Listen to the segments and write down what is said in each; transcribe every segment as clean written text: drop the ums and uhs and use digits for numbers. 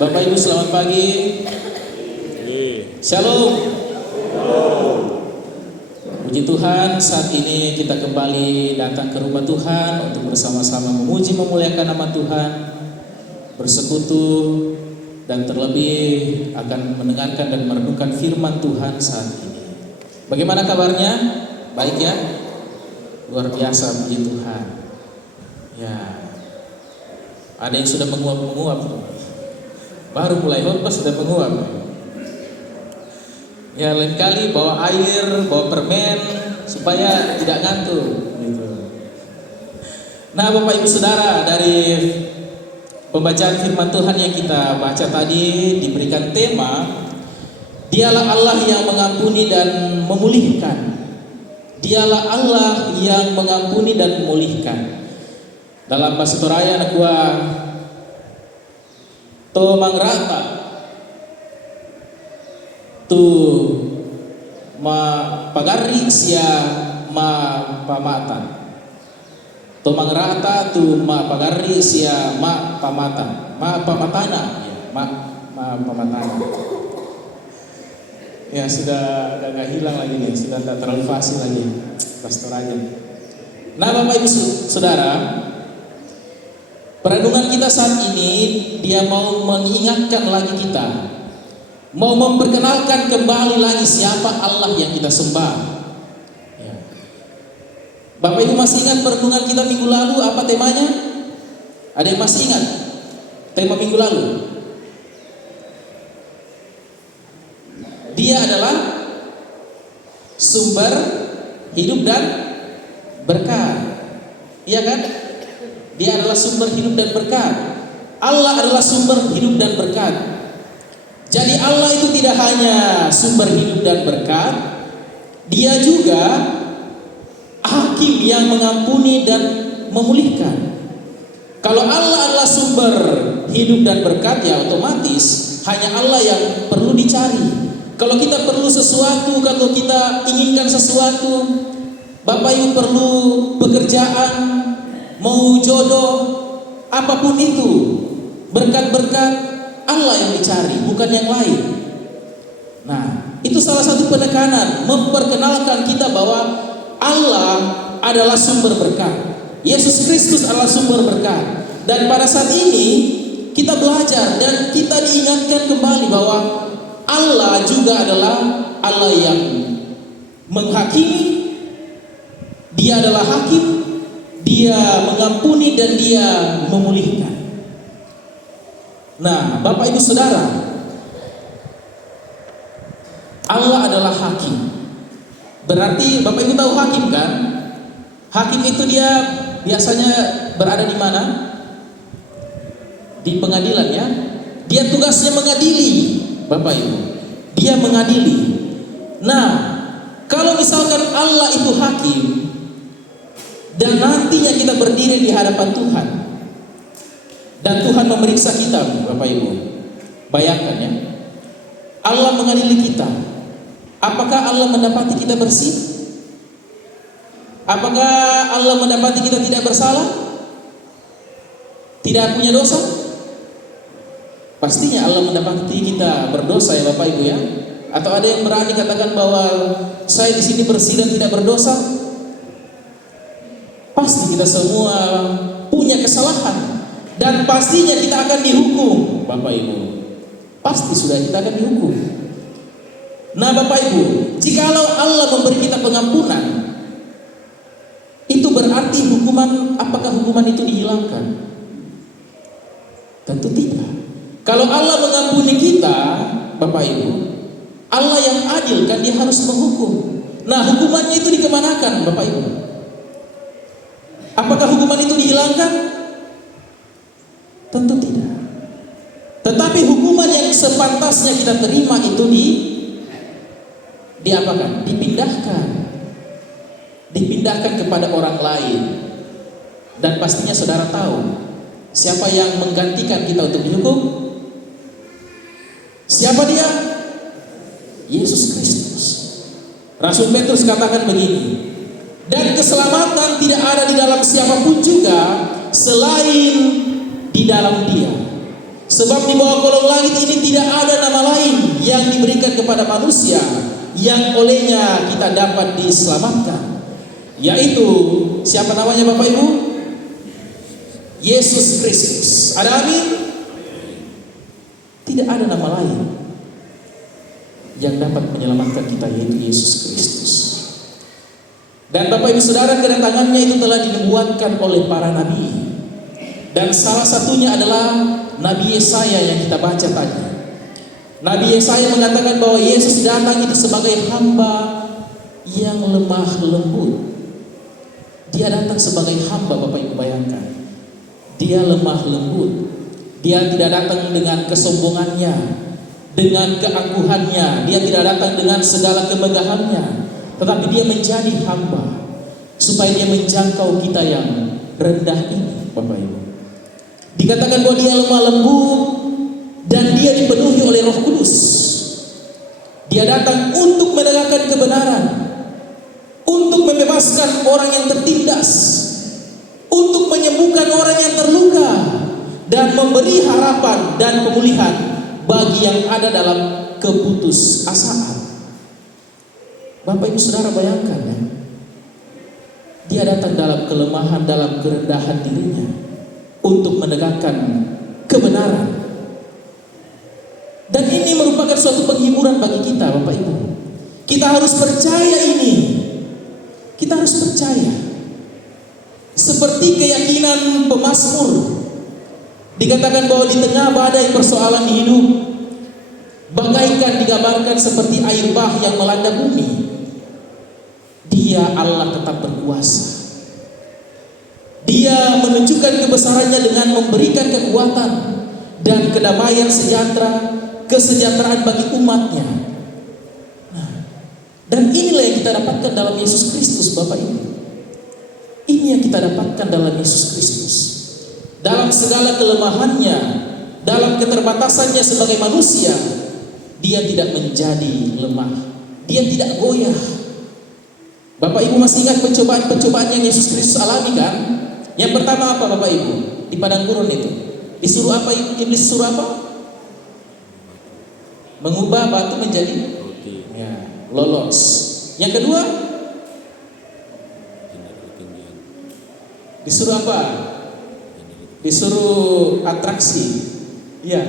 Bapak Ibu selamat pagi. Shalom. Puji Tuhan, saat ini kita kembali datang ke rumah Tuhan untuk bersama-sama memuji memuliakan nama Tuhan, bersekutu, dan terlebih akan mendengarkan dan merenungkan firman Tuhan saat ini. Bagaimana kabarnya? Baik ya? Luar biasa, puji Tuhan. Ya, ada yang sudah menguap-menguap. Baru mulai khotbah sudah menguap. Ya, lain kali bawa air, bawa permen supaya tidak ngantuk gitu. Nah, Bapak Ibu Saudara, dari pembacaan firman Tuhan yang kita baca tadi diberikan tema, Dialah Allah yang mengampuni dan memulihkan. Dialah Allah yang mengampuni dan memulihkan. Dalam bahasa Toraya nakua to mangrata tu ma pagari sia ma pamata. To mangrata tu ma pagari sia ma pamata. Ma pamatana ya, ma pamatana. Ya sudah agak hilang lagi nih, sudah tidak terlalu fasih lagi pastor aja. Nah, Bapak Ibu Saudara, perenungan kita saat ini dia mau mengingatkan lagi kita, mau memperkenalkan kembali lagi siapa Allah yang kita sembah. Ya. Bapak Ibu masih ingat perenungan kita minggu lalu apa temanya? Ada yang masih ingat tema minggu lalu? Dia adalah sumber hidup dan berkat. Iya kan? Dia adalah sumber hidup dan berkat. Allah adalah sumber hidup dan berkat. Jadi Allah itu tidak hanya sumber hidup dan berkat, Dia juga hakim yang mengampuni dan memulihkan. Kalau Allah adalah sumber hidup dan berkat, ya otomatis hanya Allah yang perlu dicari. Kalau kita perlu sesuatu, kalau kita inginkan sesuatu, Bapak Ibu perlu pekerjaan, mau jodoh, apapun itu, berkat-berkat Allah yang dicari, bukan yang lain. Nah, itu salah satu penekanan, memperkenalkan kita bahwa Allah adalah sumber berkat. Yesus Kristus adalah sumber berkat. Dan pada saat ini kita belajar dan kita diingatkan kembali bahwa Allah juga adalah Allah yang menghakimi. Dia adalah hakim, Dia mengampuni dan Dia memulihkan. Nah, Bapak Ibu Saudara, Allah adalah hakim. Berarti Bapak Ibu tahu hakim kan? Hakim itu dia biasanya berada di mana? Di pengadilan ya. Dia tugasnya mengadili, Bapak Ibu. Dia mengadili. Nah, kalau misalkan Allah itu hakim dan nantinya kita berdiri di hadapan Tuhan dan Tuhan memeriksa kita, Bapak Ibu, bayangkan ya, Allah mengadili kita. Apakah Allah mendapati kita bersih? Apakah Allah mendapati kita tidak bersalah? Tidak punya dosa? Pastinya Allah mendapati kita berdosa ya Bapak Ibu ya. Atau ada yang berani katakan bahwa saya di sini bersih dan tidak berdosa? Pasti kita semua punya kesalahan dan pastinya kita akan dihukum, Bapak Ibu. Pasti sudah kita akan dihukum. Nah, Bapak Ibu, jikalau Allah memberi kita pengampunan, itu berarti hukuman, apakah hukuman itu dihilangkan? Tentu tidak. Kalau Allah mengampuni kita, Bapak Ibu, Allah yang adil kan, Dia harus menghukum. Nah, hukumannya itu dikemanakan, Bapak Ibu? Apakah hukuman itu dihilangkan? Tentu tidak. Tetapi hukuman yang sepantasnya kita terima itu diapakan? Dipindahkan kepada orang lain. Dan pastinya saudara tahu siapa yang menggantikan kita untuk dihukum? Siapa dia? Yesus Kristus. Rasul Petrus katakan begini, dan keselamatan tidak ada di dalam siapapun juga selain di dalam Dia. Sebab di bawah kolong langit ini tidak ada nama lain yang diberikan kepada manusia yang olehnya kita dapat diselamatkan. Yaitu siapa namanya Bapak Ibu? Yesus Kristus. Ada amin? Tidak ada nama lain yang dapat menyelamatkan kita, yaitu Yesus Kristus. Dan Bapak Ibu Saudara, kedatangannya itu telah dinubuatkan oleh para nabi. Dan salah satunya adalah Nabi Yesaya yang kita baca tadi. Nabi Yesaya mengatakan bahwa Yesus datang itu sebagai hamba yang lemah lembut. Dia datang sebagai hamba, Bapak Ibu bayangkan. Dia lemah lembut. Dia tidak datang dengan kesombongannya, dengan keangkuhannya. Dia tidak datang dengan segala kemegahannya, tetapi dia menjadi hamba supaya dia menjangkau kita yang rendah ini, Bapak Ibu. Dikatakan bahwa dia lemah lembut dan dia dipenuhi oleh Roh Kudus. Dia datang untuk menegakkan kebenaran, untuk membebaskan orang yang tertindas, untuk menyembuhkan orang yang terluka, dan memberi harapan dan pemulihan bagi yang ada dalam keputusasaan. Bapak Ibu Saudara bayangkan ya, dia datang dalam kelemahan, dalam kerendahan dirinya untuk menegakkan kebenaran. Dan ini merupakan suatu penghiburan bagi kita, Bapak Ibu. Kita harus percaya ini. Kita harus percaya. Seperti keyakinan pemazmur, dikatakan bahwa di tengah badai persoalan hidup, bagaikan digambarkan seperti air bah yang melanda bumi, Dia Allah tetap berkuasa. Dia menunjukkan kebesarannya dengan memberikan kekuatan dan kedamaian sejahtera, kesejahteraan bagi umatnya. Nah, dan inilah yang kita dapatkan dalam Yesus Kristus, Bapak Ibu. Ini yang kita dapatkan dalam Yesus Kristus. Dalam segala kelemahannya, dalam keterbatasannya sebagai manusia, dia tidak menjadi lemah. Dia tidak goyah. Bapak Ibu masih ingat pencobaan-pencobaan yang Yesus Kristus alami kan? Yang pertama apa Bapak Ibu? Di padang gurun itu disuruh apa? Iblis suruh apa? Mengubah batu menjadi ya, lolos. Yang kedua disuruh apa? Disuruh atraksi. Ya,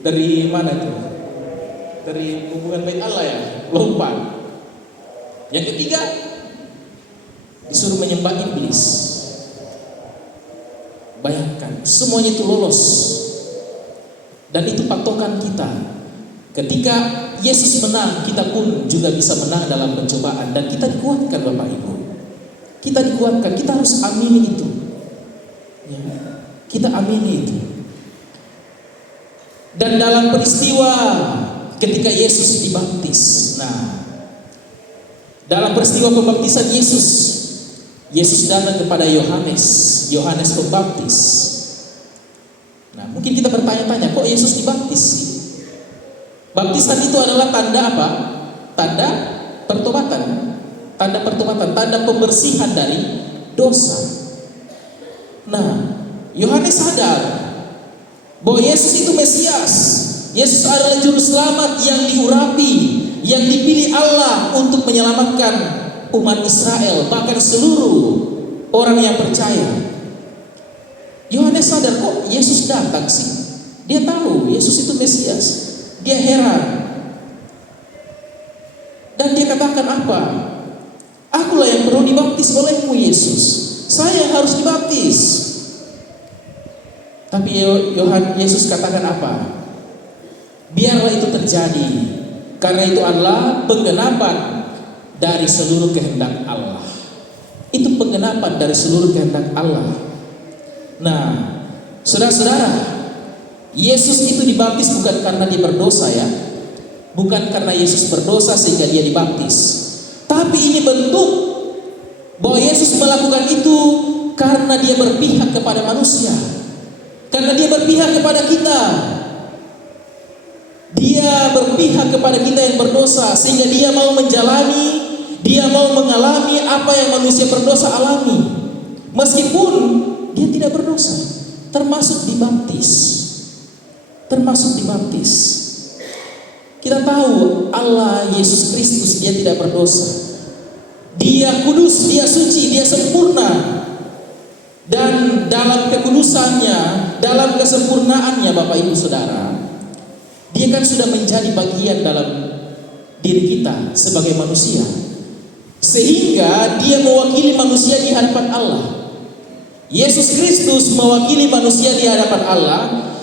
dari mana itu? Dari hubungan baik Allah ya, lompat. Yang ketiga disuruh menyembah iblis. Bayangkan, semuanya itu lolos. Dan itu patokan kita. Ketika Yesus menang, kita pun juga bisa menang dalam pencobaan. Dan kita dikuatkan Bapak Ibu. Kita dikuatkan, kita harus amini itu ya, kita amini itu. Dan dalam peristiwa ketika Yesus dibaptis, nah, dalam peristiwa pembaptisan Yesus datang kepada Yohanes Pembaptis. Nah, mungkin kita bertanya-tanya, kok Yesus dibaptis sih? Baptisan itu adalah tanda apa? Tanda pertobatan. Tanda pertobatan, tanda pembersihan dari dosa. Nah, Yohanes sadar bahwa Yesus itu Mesias. Yesus adalah juru selamat yang diurapi, yang dipilih Allah untuk menyelamatkan umat Israel, bahkan seluruh orang yang percaya. Yohanes sadar, kok Yesus datang sih? Dia tahu Yesus itu Mesias. Dia heran. Dan dia katakan apa? Akulah yang perlu dibaptis olehmu Yesus. Saya yang harus dibaptis. Tapi Yesus katakan apa? Biarlah itu terjadi, karena itu adalah penggenapan dari seluruh kehendak Allah. Itu penggenapan dari seluruh kehendak Allah. Nah, saudara-saudara, Yesus itu dibaptis bukan karena dia berdosa ya. Bukan karena Yesus berdosa sehingga dia dibaptis. Tapi ini bentuk bahwa Yesus melakukan itu karena dia berpihak kepada manusia. Karena dia berpihak kepada kita. Dia berpihak kepada kita yang berdosa, sehingga dia mau menjalani, dia mau mengalami apa yang manusia berdosa alami, meskipun dia tidak berdosa, termasuk dibaptis. termasuk dibaptis. Kita tahu Allah Yesus Kristus dia tidak berdosa. Dia kudus, dia suci, dia sempurna. Dan dalam kekudusannya, dalam kesempurnaannya Bapak Ibu Saudara, dia kan sudah menjadi bagian dalam diri kita sebagai manusia. Sehingga dia mewakili manusia di hadapan Allah. Yesus Kristus mewakili manusia di hadapan Allah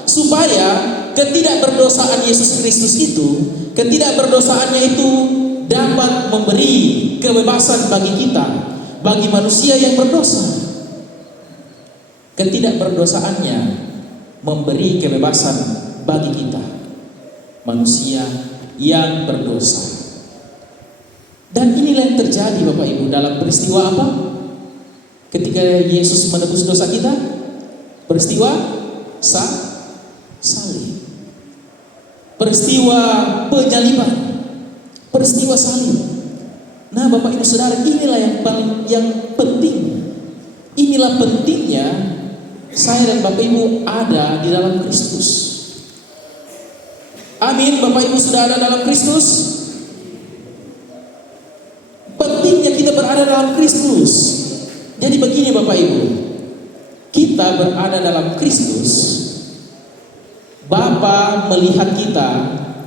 supaya ketidakberdosaan Yesus Kristus itu, ketidakberdosaannya itu dapat memberi kebebasan bagi kita, bagi manusia yang berdosa. Ketidakberdosaannya memberi kebebasan bagi kita, manusia yang berdosa. Dan inilah yang terjadi Bapak Ibu dalam peristiwa apa? Ketika Yesus menebus dosa kita, peristiwa salib, peristiwa penyaliban, peristiwa salib. Nah Bapak Ibu Saudara, inilah yang penting. Inilah pentingnya saya dan Bapak Ibu ada di dalam Kristus. Amin Bapak Ibu Saudara dalam Kristus. Pentingnya kita berada dalam Kristus. Jadi begini Bapak Ibu, kita berada dalam Kristus. Bapa melihat kita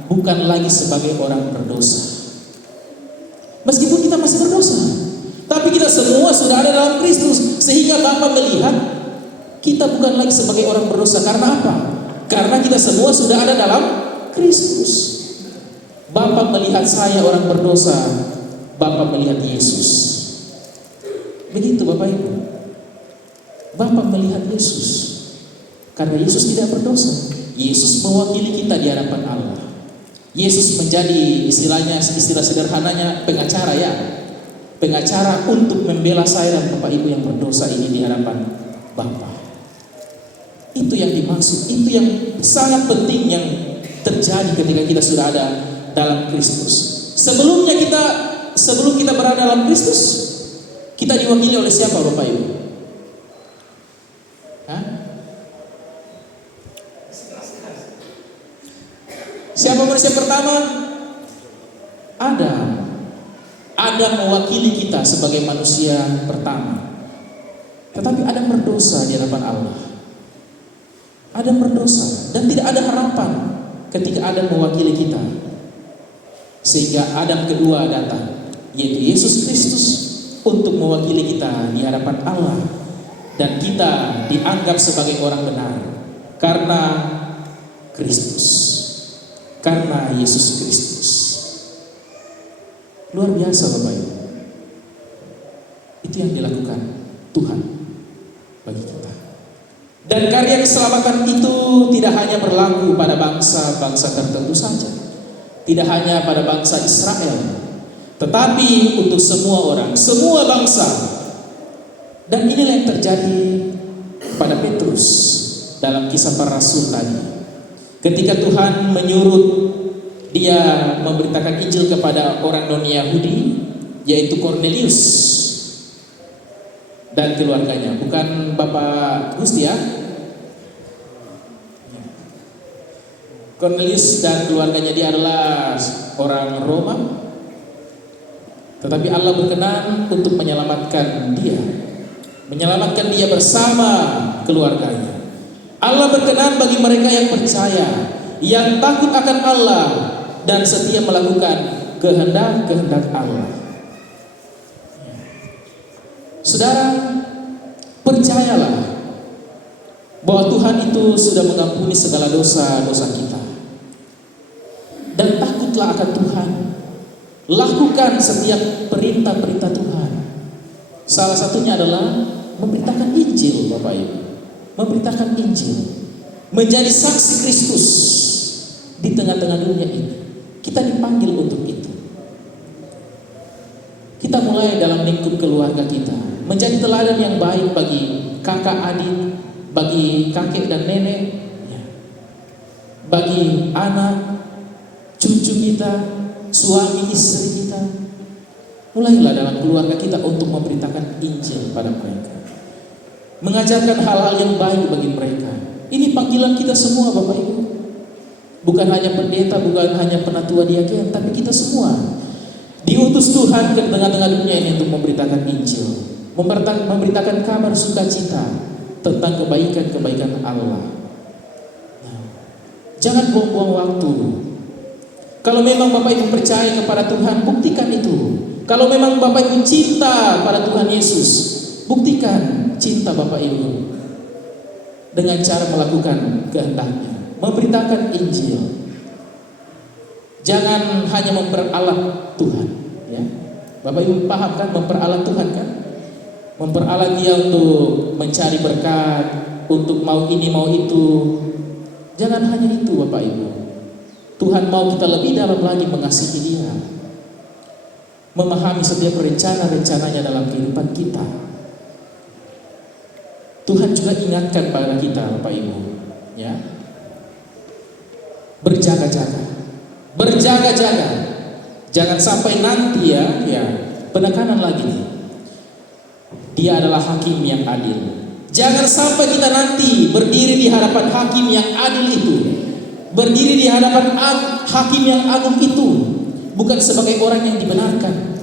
bukan lagi sebagai orang berdosa. Meskipun kita masih berdosa, tapi kita semua sudah ada dalam Kristus. Sehingga Bapa melihat kita bukan lagi sebagai orang berdosa. Karena apa? Karena kita semua sudah ada dalam Kristus. Bapa melihat saya orang berdosa, Bapa melihat Yesus. Begitu Bapak Ibu. Bapa melihat Yesus. Karena Yesus tidak berdosa. Yesus mewakili kita di hadapan Allah. Yesus menjadi istilah sederhananya pengacara ya. Pengacara untuk membela saya dan Bapak Ibu yang berdosa ini di hadapan Bapa. Itu yang dimaksud, itu yang sangat penting yang terjadi ketika kita sudah ada dalam Kristus. Sebelum kita berada dalam Kristus, kita diwakili oleh siapa Bapak Ibu? Siapa manusia pertama? Adam. Adam mewakili kita sebagai manusia pertama. Tetapi Adam berdosa di hadapan Allah. Adam berdosa dan tidak ada harapan ketika Adam mewakili kita. Sehingga Adam kedua datang, yaitu Yesus Kristus, untuk mewakili kita di hadapan Allah, dan kita dianggap sebagai orang benar karena Kristus, karena Yesus Kristus. Luar biasa Bapak Ibu. Itu yang dilakukan Tuhan bagi kita. Dan karya keselamatan itu tidak hanya berlaku pada bangsa-bangsa tertentu saja, tidak hanya pada bangsa Israel, tetapi untuk semua orang, semua bangsa. Dan inilah yang terjadi pada Petrus dalam Kisah Para Rasul tadi. Ketika Tuhan menyuruh dia memberitakan Injil kepada orang non-Yahudi, yaitu Cornelius dan keluarganya, bukan Bapak Gusti ya. Cornelius dan keluarganya dia adalah orang Roma. Tetapi Allah berkenan untuk menyelamatkan dia bersama keluarganya. Allah berkenan bagi mereka yang percaya, yang takut akan Allah dan setia melakukan kehendak Allah. Saudara, percayalah bahwa Tuhan itu sudah mengampuni segala dosa-dosa kita. Dan takutlah akan Tuhan. Lakukan setiap perintah-perintah Tuhan. Salah satunya adalah memberitakan Injil, Bapak Ibu. Memberitakan Injil, menjadi saksi Kristus di tengah-tengah dunia ini. Kita dipanggil untuk itu. Kita mulai dalam lingkup keluarga kita, menjadi teladan yang baik bagi kakak adik, bagi kakek dan nenek, bagi anak, cucu kita, suami istri kita. Mulailah dalam keluarga kita untuk memberitakan Injil pada mereka, mengajarkan hal-hal yang baik bagi mereka. Ini panggilan kita semua Bapak Ibu. Bukan hanya pendeta, bukan hanya penatua diaken, tapi kita semua diutus Tuhan ke tengah-tengah dunia ini untuk memberitakan Injil, memberitakan kabar sukacita tentang kebaikan-kebaikan Allah. Nah, jangan buang-buang waktu. Kalau memang Bapak Ibu percaya kepada Tuhan, buktikan itu. Kalau memang Bapak Ibu cinta pada Tuhan Yesus, buktikan cinta Bapak Ibu dengan cara melakukan kehendaknya, memberitakan Injil. Jangan hanya memperalat Tuhan, ya. Bapak Ibu paham kan, memperalat Tuhan kan? Memperalat Dia untuk mencari berkat, untuk mau ini mau itu. Jangan hanya itu Bapak Ibu. Tuhan mau kita lebih dalam lagi mengasihi Dia, memahami setiap rencana-rencananya dalam kehidupan kita. Tuhan juga ingatkan pada kita Bapak Ibu, ya, berjaga-jaga, berjaga-jaga. Jangan sampai nanti ya penekanan lagi nih. Dia adalah hakim yang adil. Jangan sampai kita nanti berdiri di hadapan hakim yang adil itu, berdiri di hadapan hakim yang agung itu, bukan sebagai orang yang dibenarkan,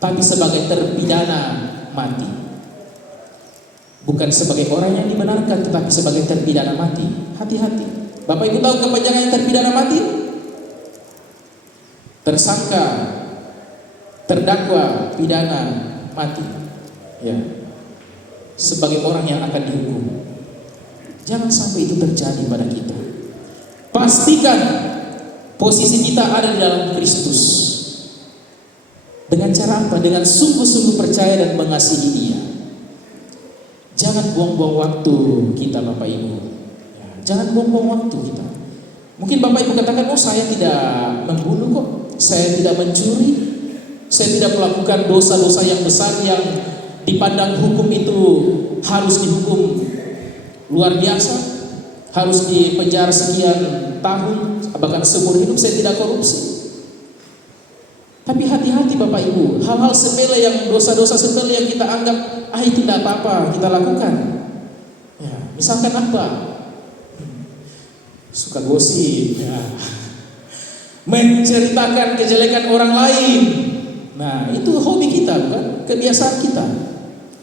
tapi sebagai terpidana mati. Bukan sebagai orang yang dibenarkan, tetapi sebagai terpidana mati. Hati-hati. Bapak Ibu tahu kepanjangan terpidana mati? Tersangka, terdakwa, pidana mati. Ya. Sebagai orang yang akan dihukum. Jangan sampai itu terjadi pada kita. Pastikan posisi kita ada di dalam Kristus. Dengan cara apa? Dengan sungguh-sungguh percaya dan mengasihi Dia. Jangan buang-buang waktu kita Bapak Ibu. Ya, jangan buang-buang waktu kita. Mungkin Bapak Ibu katakan, oh saya tidak membunuh kok, saya tidak mencuri, saya tidak melakukan dosa-dosa yang besar yang dipandang hukum itu harus dihukum luar biasa, harus dipenjara sekian tahun, bahkan seumur hidup. Saya tidak korupsi. Tapi hati-hati Bapak Ibu, hal-hal sepele yang dosa-dosa sepele yang kita anggap itu tidak apa-apa kita lakukan. Ya, misalkan apa? Suka gosip, ya. Menceritakan kejelekan orang lain. Nah, itu hobi kita, bukan? Kebiasaan kita.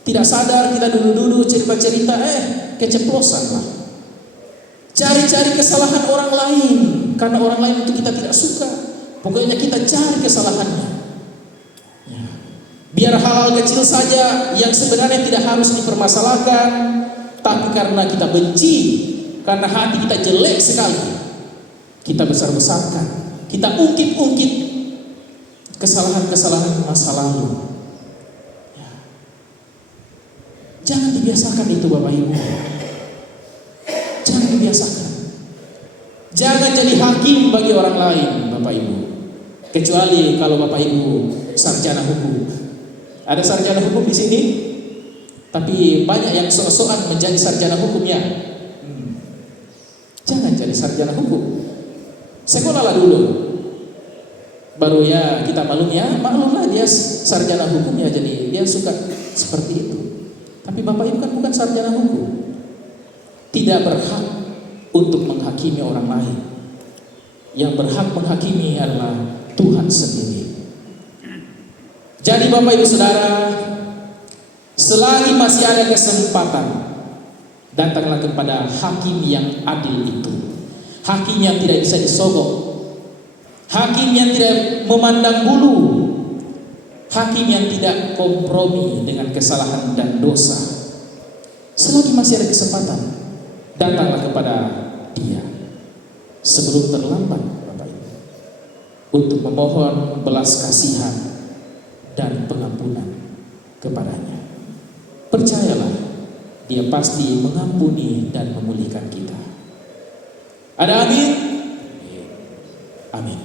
Tidak sadar kita dulu-dulu cerita-cerita, keceplosan lah. Cari-cari kesalahan orang lain, karena orang lain itu kita tidak suka. Pokoknya kita cari kesalahannya. Ya. Biar hal-hal kecil saja yang sebenarnya tidak harus dipermasalahkan, tapi karena kita benci, karena hati kita jelek sekali, kita besar-besarkan, kita ungkit-ungkit kesalahan-kesalahan masa lalu. Ya. Jangan dibiasakan itu Bapak Ibu. Jangan dibiasakan. Jangan jadi hakim bagi orang lain Bapak Ibu. Kecuali kalau Bapak Ibu sarjana hukum. Ada sarjana hukum di sini, tapi banyak yang sok-sokan menjadi sarjana hukum ya. Jangan jadi sarjana hukum. Sekolahlah dulu. Baru ya kita maklumlah dia sarjana hukum ya, jadi dia suka seperti itu. Tapi Bapak Ibu kan bukan sarjana hukum. Tidak berhak untuk menghakimi orang lain. Yang berhak menghakimi adalah Tuhan sendiri. Jadi Bapak Ibu Saudara, selagi masih ada kesempatan, datanglah kepada hakim yang adil itu. Hakim yang tidak bisa disogok, hakim yang tidak memandang bulu, hakim yang tidak kompromi dengan kesalahan dan dosa. Selagi masih ada kesempatan, datanglah kepada Dia sebelum terlambat Bapak Ibu, untuk memohon belas kasihan dan pengampunan kepadanya. Percayalah, Dia pasti mengampuni dan memulihkan kita. Ada amin? Amin.